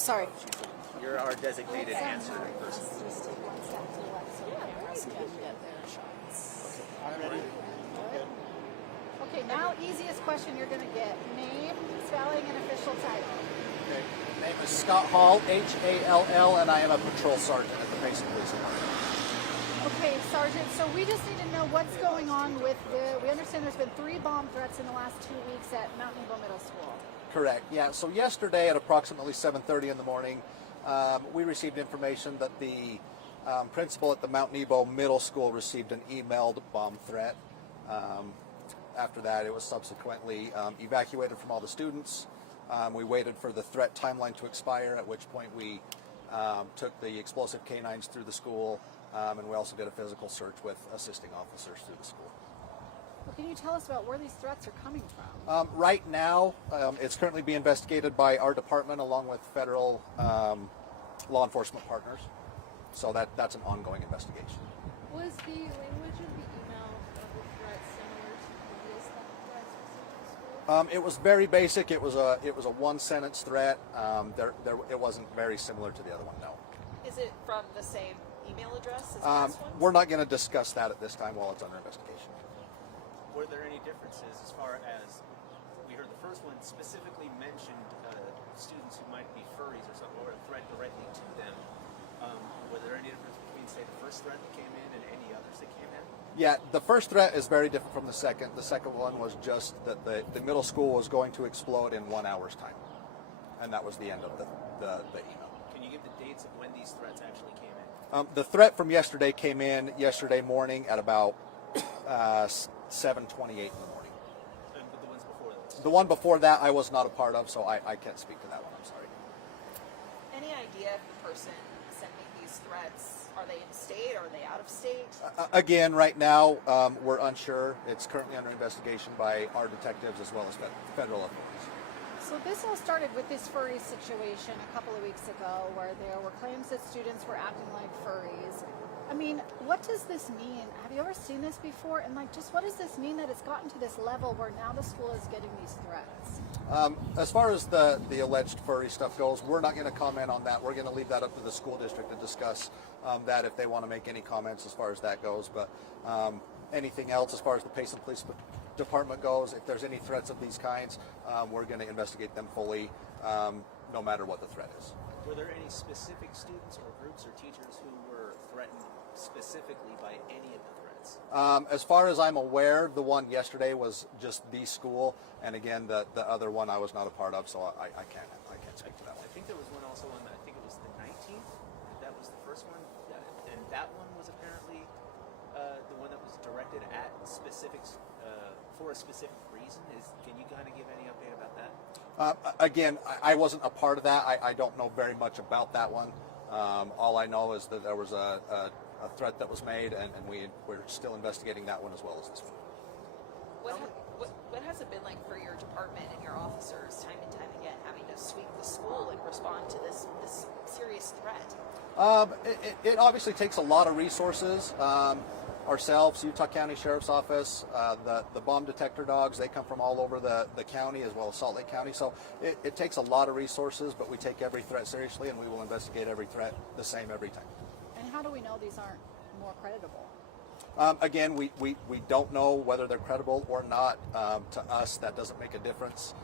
sorry. You're our designated answer person. Okay, now easiest question you're going to get. Name, spelling, and official title. Okay. My name is Scott Hall, H-A-L-L, and I am a patrol sergeant at the Payson Police Department. Okay, Sergeant, so we just need to know what's going on with we understand there's been 3 bomb threats in the last 2 weeks at Mount Nebo Middle School. Correct, yeah. So yesterday at approximately 7:30 in the morning, we received information that the principal at the Mount Nebo Middle School received an emailed bomb threat. After that, it was subsequently evacuated from all the students. We waited for the threat timeline to expire, at which point we took the explosive canines through the school, and we also did a physical search with assisting officers through the school. Well, can you tell us about where these threats are coming from? Right now, it's currently being investigated by our department along with federal law enforcement partners. So that's an ongoing investigation. Was the language of the email of the threat similar to previous threats received in school? It was very basic. It was a one-sentence threat. It wasn't very similar to the other one. No. Is it from the same email address as past ones? We're not going to discuss that at this time while it's under investigation. Were there any differences as far as we heard the first one specifically mentioned students who might be furries or something, or a threat directly to them? Were there any difference between, say, the first threat that came in and any others that came in? Yeah, the first threat is very different from the second. The second one was just that the middle school was going to explode in 1 hour's time, and that was the end of the email. Can you give the dates of when these threats actually came in? The threat from yesterday came in yesterday morning at about 7:28 in the morning. And the ones before that? The one before that I was not a part of, so I can't speak to that one. I'm sorry. Any idea if the person sending these threats, are they in state or are they out of state? Again, right now we're unsure. It's currently under investigation by our detectives as well as federal authorities. So this all started with this furry situation a couple of weeks ago where there were claims that students were acting like furries. I mean, what does this mean? Have you ever seen this before? And just what does this mean that it's gotten to this level where now the school is getting these threats? As far as the alleged furry stuff goes, we're not going to comment on that. We're going to leave that up to the school district to discuss that if they want to make any comments as far as that goes. But anything else as far as the Payson Police Department goes, if there's any threats of these kinds, we're going to investigate them fully, no matter what the threat is. Were there any specific students or groups or teachers who were threatened specifically by any of the threats? As far as I'm aware, the one yesterday was just the school, and again, the other one I was not a part of, so I can't speak to that one. I think there was one also on I think it was the 19th. That was the first one, and that one was apparently the one that was directed at specifics for a specific reason. Can you kind of give any update about that? Again, I wasn't a part of that. I don't know very much about that one. All I know is that there was a threat that was made, and we're still investigating that one as well as this one. What has it been like for your department and your officers time and time again having to sweep the school and respond to this serious threat? It obviously takes a lot of resources. Ourselves, Utah County Sheriff's Office, the bomb detector dogs, they come from all over the county as well as Salt Lake County. So it takes a lot of resources, but we take every threat seriously, and we will investigate every threat the same every time. And how do we know these aren't more credible? Again, we don't know whether they're credible or not. To us, that doesn't make a difference.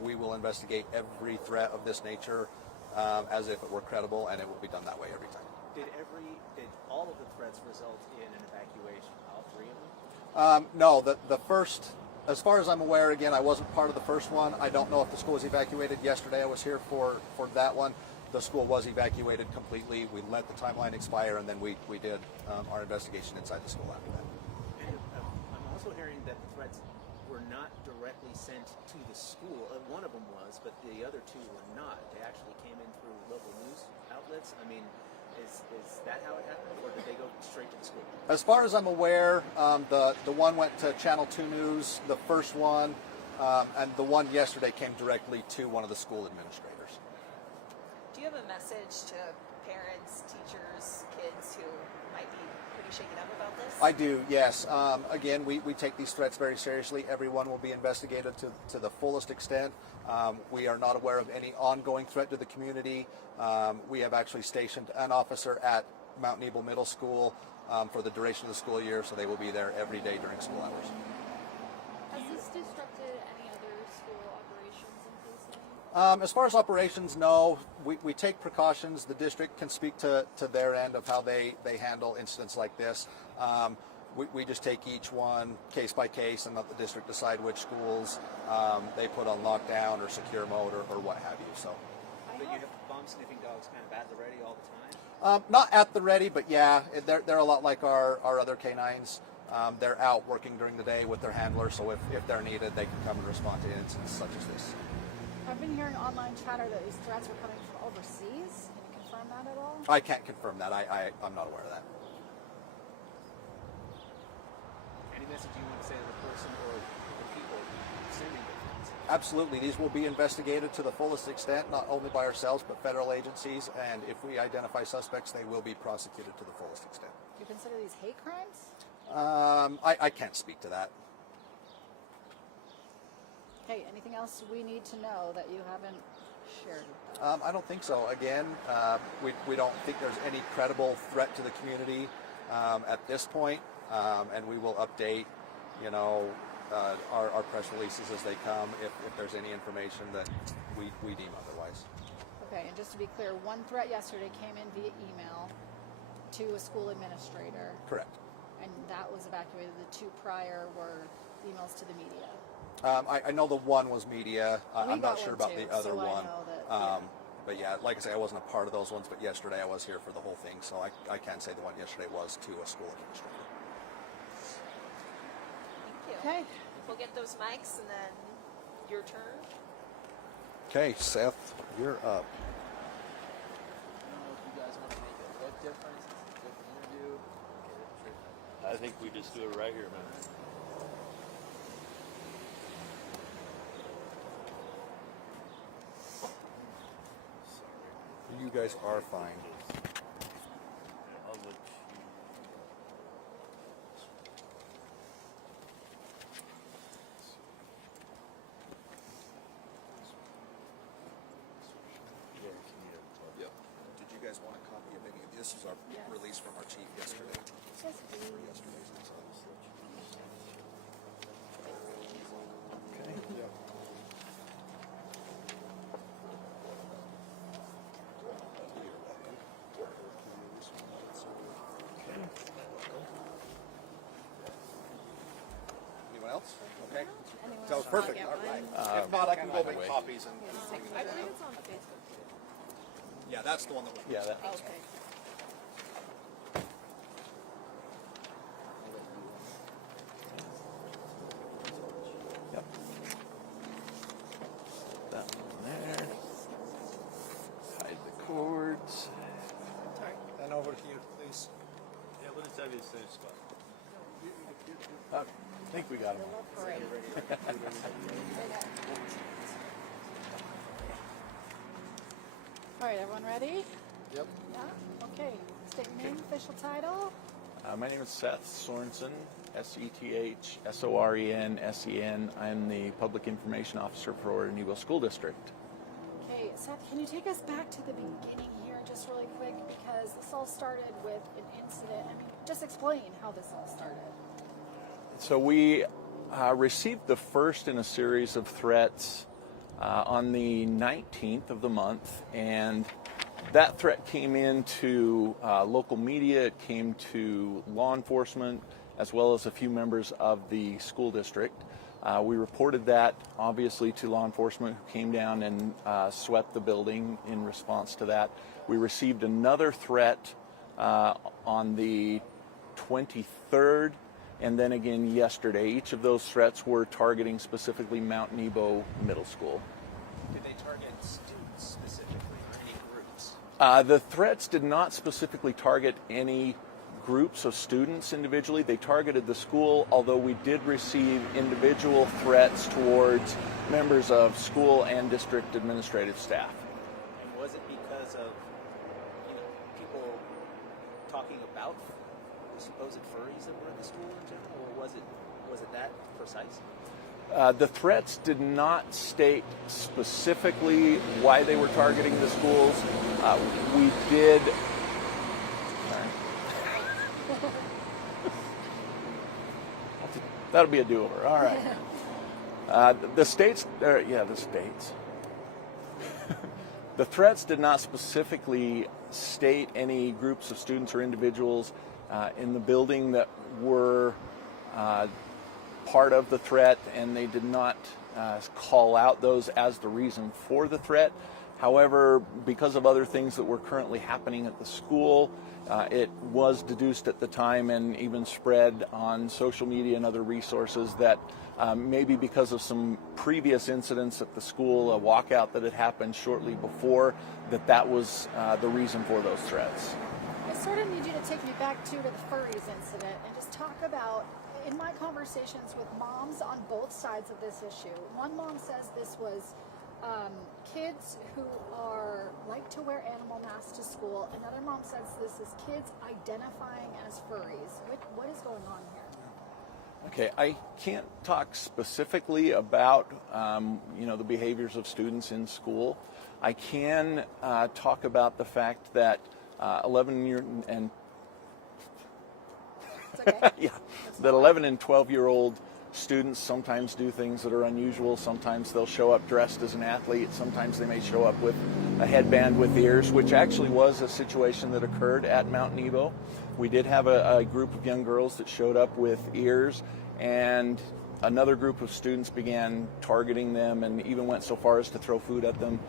We will investigate every threat of this nature as if it were credible, and it will be done that way every time. Did all of the threats result in an evacuation? All 3 of them? No, the first, as far as I'm aware, again, I wasn't part of the first one. I don't know if the school was evacuated yesterday. I was here for that one. The school was evacuated completely. We let the timeline expire, and then we did our investigation inside the school after that. And I'm also hearing that the threats were not directly sent to the school. One of them was, but the other 2 were not. They actually came in through local news outlets. I mean, is that how it happened, or did they go straight to the school? As far as I'm aware, the one went to Channel 2 News, the first one, and the one yesterday came directly to one of the school administrators. Do you have a message to parents, teachers, kids who might be pretty shaken up about this? I do, yes. Again, we take these threats very seriously. Everyone will be investigated to the fullest extent. We are not aware of any ongoing threat to the community. We have actually stationed an officer at Mount Nebo Middle School for the duration of the school year, so they will be there every day during school hours. Has this disrupted any other school operations in Payson? As far as operations, no. We take precautions. The district can speak to their end of how they handle incidents like this. We just take each one case by case and let the district decide which schools they put on lockdown or secure mode or what have you. So. But you have bomb sniffing dogs kind of at the ready all the time? Not at the ready, but yeah, they're a lot like our other canines. They're out working during the day with their handlers, so if they're needed, they can come and respond to incidents such as this. I've been hearing online chatter that these threats were coming from overseas. Can you confirm that at all? I can't confirm that. I'm not aware of that. Any message you want to say to the person or the people sending the threats? Absolutely. These will be investigated to the fullest extent, not only by ourselves, but federal agencies. And if we identify suspects, they will be prosecuted to the fullest extent. Do you consider these hate crimes? I can't speak to that. Okay, anything else we need to know that you haven't shared with us? I don't think so. Again, we don't think there's any credible threat to the community at this point, and we will update, our press releases as they come if there's any information that we deem otherwise. Okay, and just to be clear, one threat yesterday came in via email to a school administrator, Correct. and that was evacuated. The two prior were emails to the media. I know the one was media. We I'm not got sure one about too, the other so I one. know that, yeah. But yeah, like I say, I wasn't a part of those ones, but yesterday I was here for the whole thing, so I can say the one yesterday was to a school administrator. Thank you. Okay. We'll get those mics and then your turn. Okay, Seth, you're up. I don't know if you guys want to make a look different since it's a different interview. I think we just do it right here, man. You guys are fine. I'll let you. Yep. Did you guys want a copy of any? This is our release from our chief yesterday. Yes, please. For yesterday's results. Okay. Yep. Anyone else? Okay. Anyone So else? perfect. Yeah, All right. mine. If not, I can go make copies and. I believe it's on Facebook too. Yeah, that's the one that was. Yeah, that. Okay. Yep. That one there. Hide the cords. And over to you, please. Yeah, we'll just have you the same spot. I think we got them. Parade. All right, everyone ready? Yep. Yeah? Okay. State your name, official title. My name is Seth Sorensen, SETHSORENSEN. I'm the Public Information Officer for Nebo School District. Okay, Seth, can you take us back to the beginning here just really quick? Because this all started with an incident. I mean, just explain how this all started. So we received the first in a series of threats on the 19th of the month, and that threat came into local media, it came to law enforcement, as well as a few members of the school district. We reported that, obviously, to law enforcement, who came down and swept the building in response to that. We received another threat on the 23rd, and then again yesterday. Each of those threats were targeting specifically Mount Nebo Middle School. Did they target students specifically or any groups? The threats did not specifically target any groups of students individually. They targeted the school, although we did receive individual threats towards members of school and district administrative staff. And was it because of, people talking about supposed furries that were at the school in general, or was it that precise? The threats did not state specifically why they were targeting the schools. We did. That'll be a do-over. All right. The states. The states. The threats did not specifically state any groups of students or individuals in the building that were part of the threat, and they did not call out those as the reason for the threat. However, because of other things that were currently happening at the school, it was deduced at the time and even spread on social media and other resources that maybe because of some previous incidents at the school, a walkout that had happened shortly before, that was the reason for those threats. I sort of need you to take me back to the furries incident and just talk about, in my conversations with moms on both sides of this issue, one mom says this was kids who like to wear animal masks to school. Another mom says this is kids identifying as furries. What is going on here? Okay, I can't talk specifically about the behaviors of students in school. I can talk about the fact that 11 and It's okay. yeah, that 11 and 12-year-old students sometimes do things that are unusual. Sometimes they'll show up dressed as an athlete. Sometimes they may show up with a headband with ears, which actually was a situation that occurred at Mount Nebo. We did have a group of young girls that showed up with ears, and another group of students began targeting them and even went so far as to throw food at them.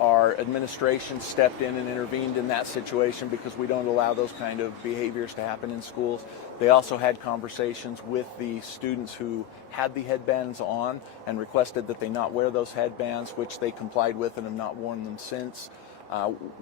Our administration stepped in and intervened in that situation because we don't allow those kind of behaviors to happen in schools. They also had conversations with the students who had the headbands on and requested that they not wear those headbands, which they complied with and have not worn them since.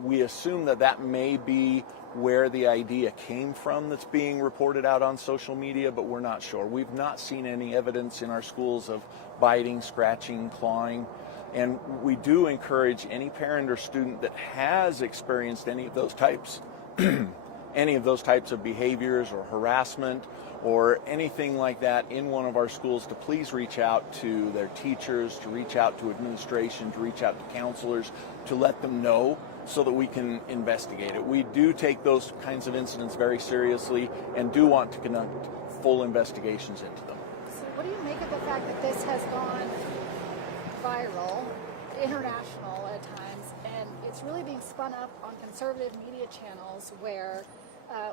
We assume that may be where the idea came from that's being reported out on social media, but we're not sure. We've not seen any evidence in our schools of biting, scratching, clawing. And we do encourage any parent or student that has experienced any of those types of behaviors or harassment or anything like that in one of our schools to please reach out to their teachers, to reach out to administration, to reach out to counselors, to let them know so that we can investigate it. We do take those kinds of incidents very seriously and do want to conduct full investigations into them. So what do you make of the fact that this has gone viral, international at times, and it's really being spun up on conservative media channels where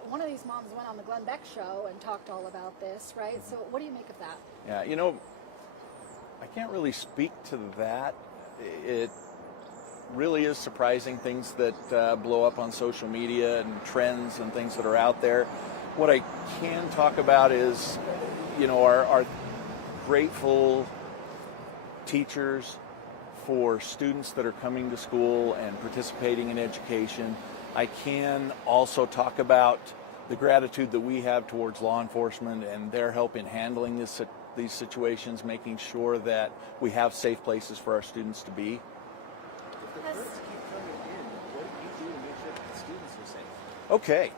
one of these moms went on the Glenn Beck show and talked all about this, right? So what do you make of that? Yeah, I can't really speak to that. It really is surprising, things that blow up on social media and trends and things that are out there. What I can talk about is, our grateful teachers for students that are coming to school and participating in education. I can also talk about the gratitude that we have towards law enforcement and their help in handling these situations, making sure that we have safe places for our students to be. If the birds keep coming in, what do you do to make sure that the students are safe? Okay,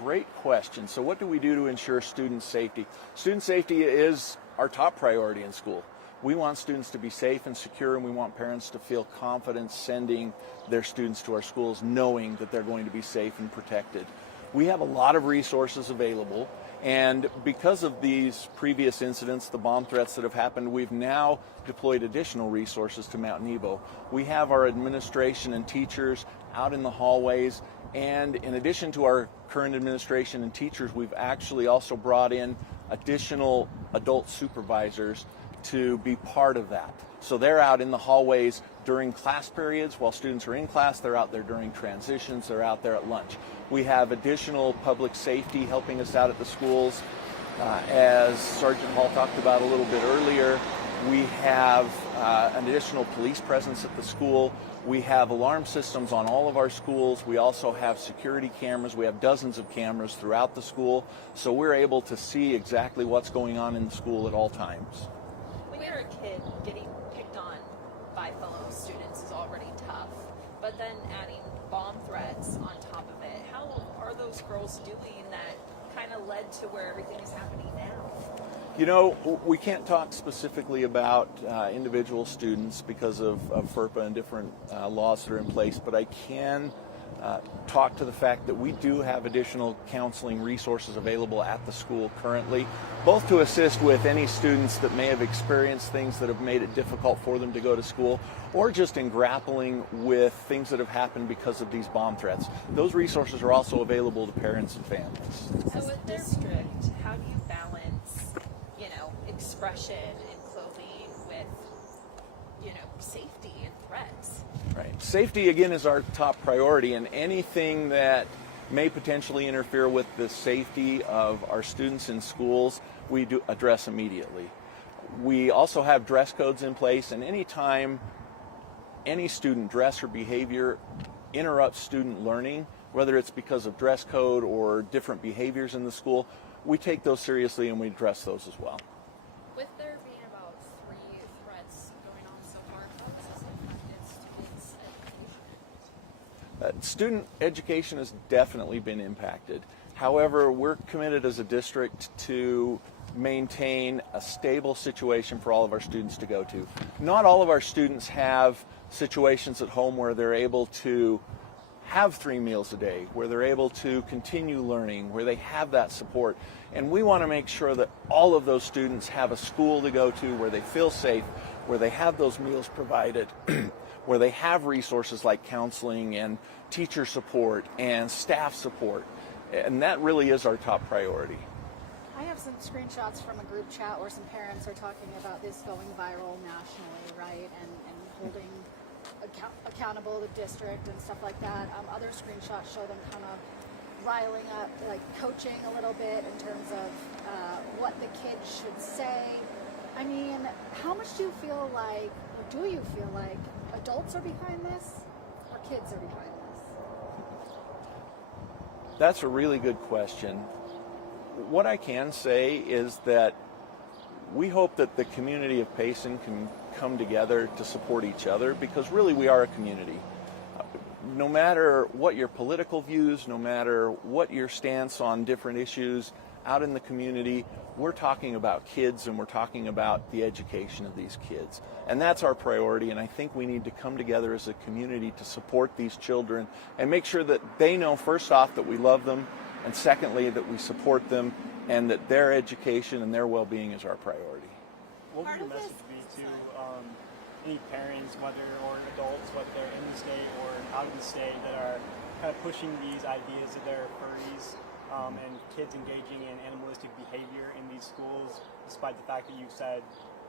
great question. So what do we do to ensure student safety? Student safety is our top priority in school. We want students to be safe and secure, and we want parents to feel confident sending their students to our schools knowing that they're going to be safe and protected. We have a lot of resources available, and because of these previous incidents, the bomb threats that have happened, we've now deployed additional resources to Mount Nebo. We have our administration and teachers out in the hallways, and in addition to our current administration and teachers, we've actually also brought in additional adult supervisors to be part of that. So they're out in the hallways during class periods. While students are in class, they're out there during transitions, they're out there at lunch. We have additional public safety helping us out at the schools. As Sergeant Hall talked about a little bit earlier, we have an additional police presence at the school. We have alarm systems on all of our schools. We also have security cameras. We have dozens of cameras throughout the school, so we're able to see exactly what's going on in the school at all times. When you're a kid, getting picked on by fellow students is already tough, but then adding bomb threats on top of it. How are those girls doing that kind of led to where everything is happening now? You know, we can't talk specifically about individual students because of FERPA and different laws that are in place, but I can talk to the fact that we do have additional counseling resources available at the school currently, both to assist with any students that may have experienced things that have made it difficult for them to go to school, or just in grappling with things that have happened because of these bomb threats. Those resources are also available to parents and families. So as a district, how do you balance, expression and clothing with, safety and threats? Right. Safety, again, is our top priority, and anything that may potentially interfere with the safety of our students in schools, we do address immediately. We also have dress codes in place, and anytime any student dress or behavior interrupts student learning, whether it's because of dress code or different behaviors in the school, we take those seriously and we address those as well. With there being about 3 threats going on so far, how has this affected students' education? Student education has definitely been impacted. However, we're committed as a district to maintain a stable situation for all of our students to go to. Not all of our students have situations at home where they're able to have 3 meals a day, where they're able to continue learning, where they have that support. And we want to make sure that all of those students have a school to go to where they feel safe, where they have those meals provided, where they have resources like counseling and teacher support and staff support. And that really is our top priority. I have some screenshots from a group chat where some parents are talking about this going viral nationally, right? And holding accountable the district and stuff like that. Other screenshots show them kind of riling up, like coaching a little bit in terms of what the kids should say. I mean, how much do you feel like, or do you feel like adults are behind this or kids are behind this? That's a really good question. What I can say is that we hope that the community of Payson can come together to support each other, because really we are a community. No matter what your political views, no matter what your stance on different issues out in the community, we're talking about kids and we're talking about the education of these kids. And that's our priority, and I think we need to come together as a community to support these children and make sure that they know, first off, that we love them, and secondly, that we support them and that their education and their well-being is our priority. What would your message be to any parents, whether or adults, whether they're in the state or out of the state, that are kind of pushing these ideas that they're furries and kids engaging in animalistic behavior in these schools, despite the fact that you've said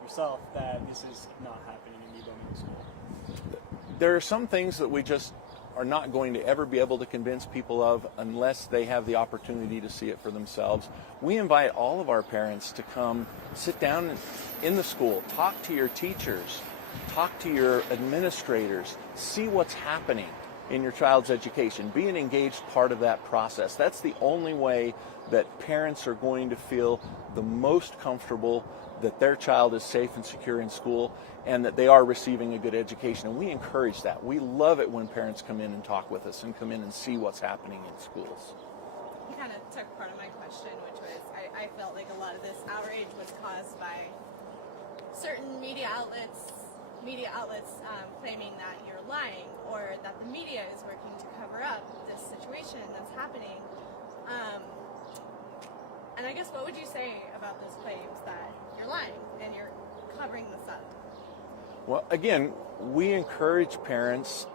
yourself that this is not happening in Nebo Middle School? There are some things that we just are not going to ever be able to convince people of unless they have the opportunity to see it for themselves. We invite all of our parents to come sit down in the school, talk to your teachers, talk to your administrators, see what's happening in your child's education. Be an engaged part of that process. That's the only way that parents are going to feel the most comfortable that their child is safe and secure in school and that they are receiving a good education. And we encourage that. We love it when parents come in and talk with us and come in and see what's happening in schools. You kind of took part of my question, which was I felt like a lot of this outrage was caused by certain media outlets claiming that you're lying, or that the media is working to cover up this situation that's happening. And I guess what would you say about those claims that you're lying and you're covering this up? Well, again, we encourage parents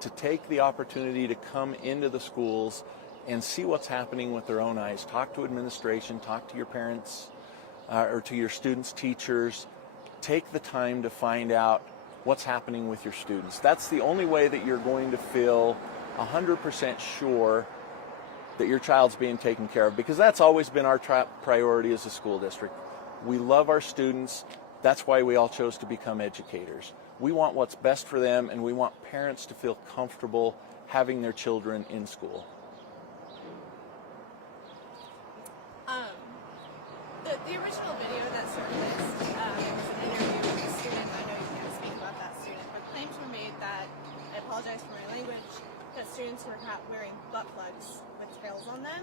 to take the opportunity to come into the schools and see what's happening with their own eyes. Talk to administration, talk to your parents or to your students' teachers. Take the time to find out what's happening with your students. That's the only way that you're going to feel 100% sure that your child's being taken care of, because that's always been our priority as a school district. We love our students. That's why we all chose to become educators. We want what's best for them, and we want parents to feel comfortable having their children in school. The original video that surfaced, there was an interview with a student. I know you can't speak about that student, but claims were made that, I apologize for my language, that students were wearing butt plugs with tails on them.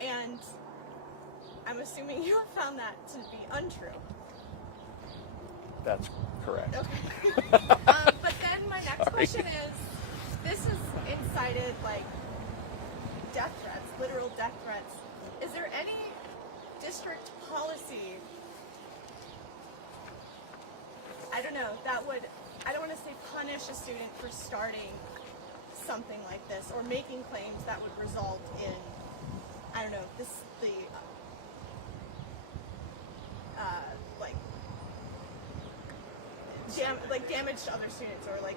And I'm assuming you have found that to be untrue. That's correct. Okay. But then my next question is, this has incited like death threats, literal death threats. Is there any district policy, I don't know, that would, I don't want to say punish a student for starting something like this or making claims that would result in, I don't know, damage to other students or like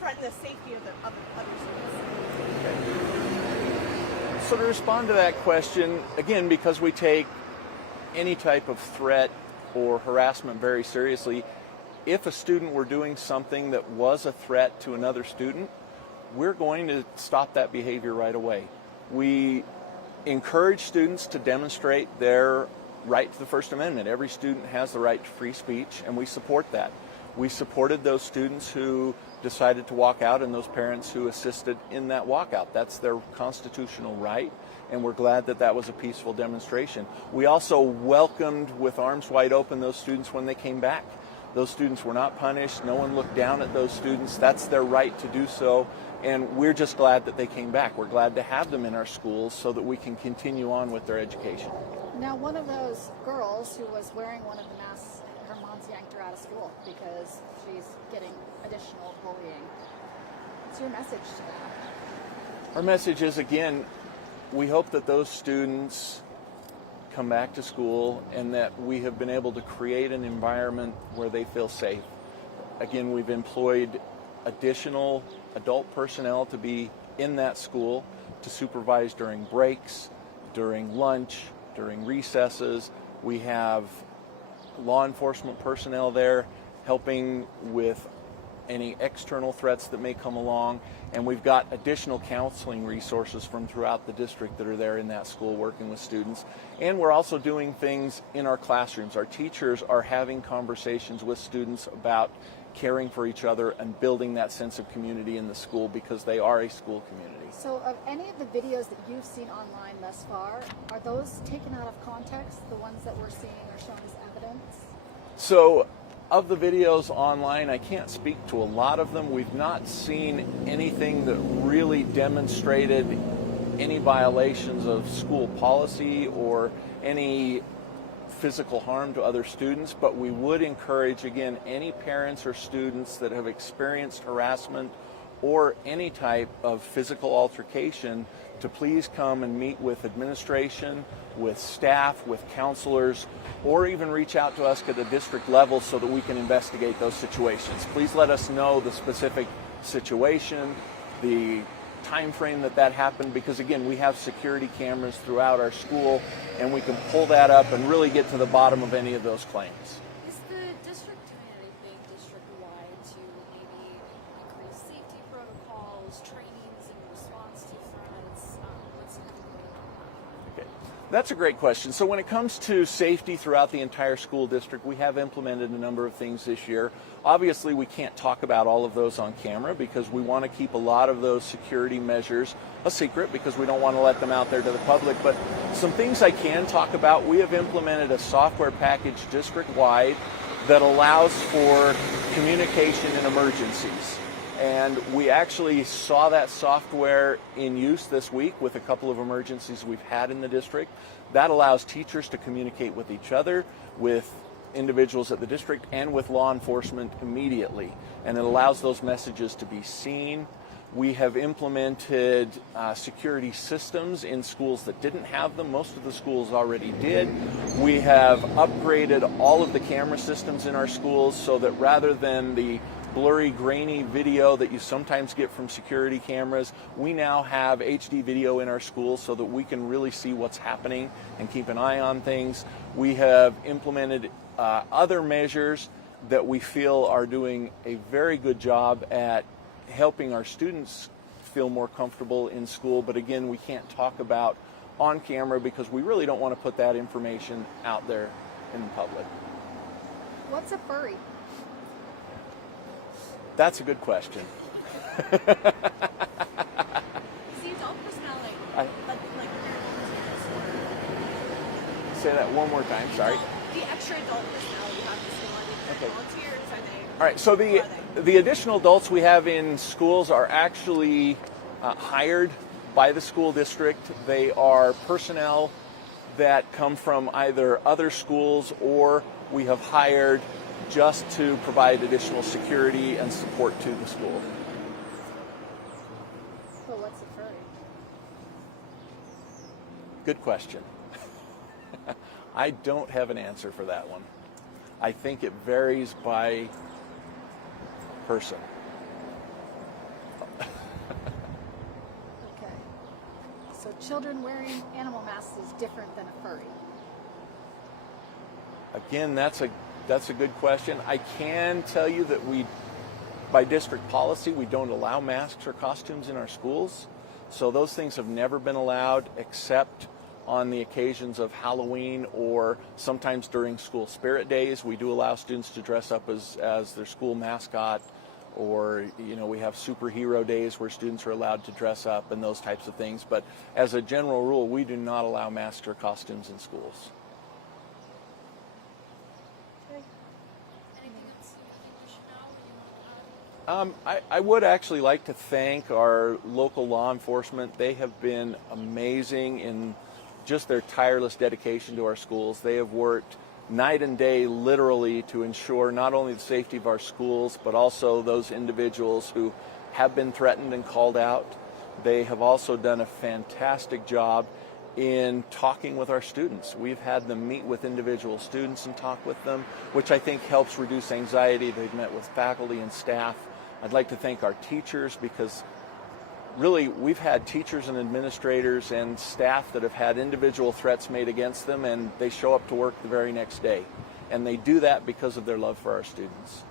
threaten the safety of other students? So to respond to that question, again, because we take any type of threat or harassment very seriously, if a student were doing something that was a threat to another student, we're going to stop that behavior right away. We encourage students to demonstrate their right to the First Amendment. Every student has the right to free speech, and we support that. We supported those students who decided to walk out and those parents who assisted in that walkout. That's their constitutional right, and we're glad that that was a peaceful demonstration. We also welcomed with arms wide open those students when they came back. Those students were not punished. No one looked down at those students. That's their right to do so, and we're just glad that they came back. We're glad to have them in our schools so that we can continue on with their education. Now, one of those girls who was wearing one of the masks, her mom's yanked her out of school because she's getting additional bullying. What's your message to that? Our message is, again, we hope that those students come back to school and that we have been able to create an environment where they feel safe. Again, we've employed additional adult personnel to be in that school to supervise during breaks, during lunch, during recesses. We have law enforcement personnel there helping with any external threats that may come along, and we've got additional counseling resources from throughout the district that are there in that school working with students. And we're also doing things in our classrooms. Our teachers are having conversations with students about caring for each other and building that sense of community in the school because they are a school community. So of any of the videos that you've seen online thus far, are those taken out of context, the ones that we're seeing are shown as evidence? So of the videos online, I can't speak to a lot of them. We've not seen anything that really demonstrated any violations of school policy or any physical harm to other students, but we would encourage, again, any parents or students that have experienced harassment or any type of physical altercation to please come and meet with administration, with staff, with counselors, or even reach out to us at the district level so that we can investigate those situations. Please let us know the specific situation, the time frame that happened, because again, we have security cameras throughout our school and we can pull that up and really get to the bottom of any of those claims. Is the district doing anything district-wide to maybe increase safety protocols, trainings in response to threats? What's happening on that? Okay. That's a great question. So when it comes to safety throughout the entire school district, we have implemented a number of things this year. Obviously, we can't talk about all of those on camera because we want to keep a lot of those security measures a secret because we don't want to let them out there to the public. But some things I can talk about, we have implemented a software package district-wide that allows for communication in emergencies. And we actually saw that software in use this week with a couple of emergencies we've had in the district. That allows teachers to communicate with each other, with individuals at the district, and with law enforcement immediately. And it allows those messages to be seen. We have implemented security systems in schools that didn't have them. Most of the schools already did. We have upgraded all of the camera systems in our schools so that rather than the blurry, grainy video that you sometimes get from security cameras, we now have HD video in our schools so that we can really see what's happening and keep an eye on things. We have implemented other measures that we feel are doing a very good job at helping our students feel more comfortable in school, but again, we can't talk about on camera because we really don't want to put that information out there in the public. What's a furry? That's a good question. one more time. Sorry. The extra adult personnel you have to say, are they Okay. volunteers? Are they? All right, so who are they? the additional adults we have in schools are actually hired by the school district. They are personnel that come from either other schools or we have hired just to provide additional security and support to the school. So what's a furry? Good question. I don't have an answer for that one. I think it varies by person. Okay. So children wearing animal masks is different than a furry. Again, that's a good question. I can tell you that by district policy, we don't allow masks or costumes in our schools. So those things have never been allowed except on the occasions of Halloween or sometimes during school spirit days. We do allow students to dress up as their school mascot, or we have superhero days where students are allowed to dress up and those types of things. But as a general rule, we do not allow masks or costumes in schools. Anything else you think we should know or you want to add? I would actually like to thank our local law enforcement. They have been amazing in just their tireless dedication to our schools. They have worked night and day literally to ensure not only the safety of our schools but also those individuals who have been threatened and called out. They have also done a fantastic job in talking with our students. We've had them meet with individual students and talk with them, which I think helps reduce anxiety. They've met with faculty and staff. I'd like to thank our teachers because really we've had teachers and administrators and staff that have had individual threats made against them, and they show up to work the very next day. And they do that because of their love for our students.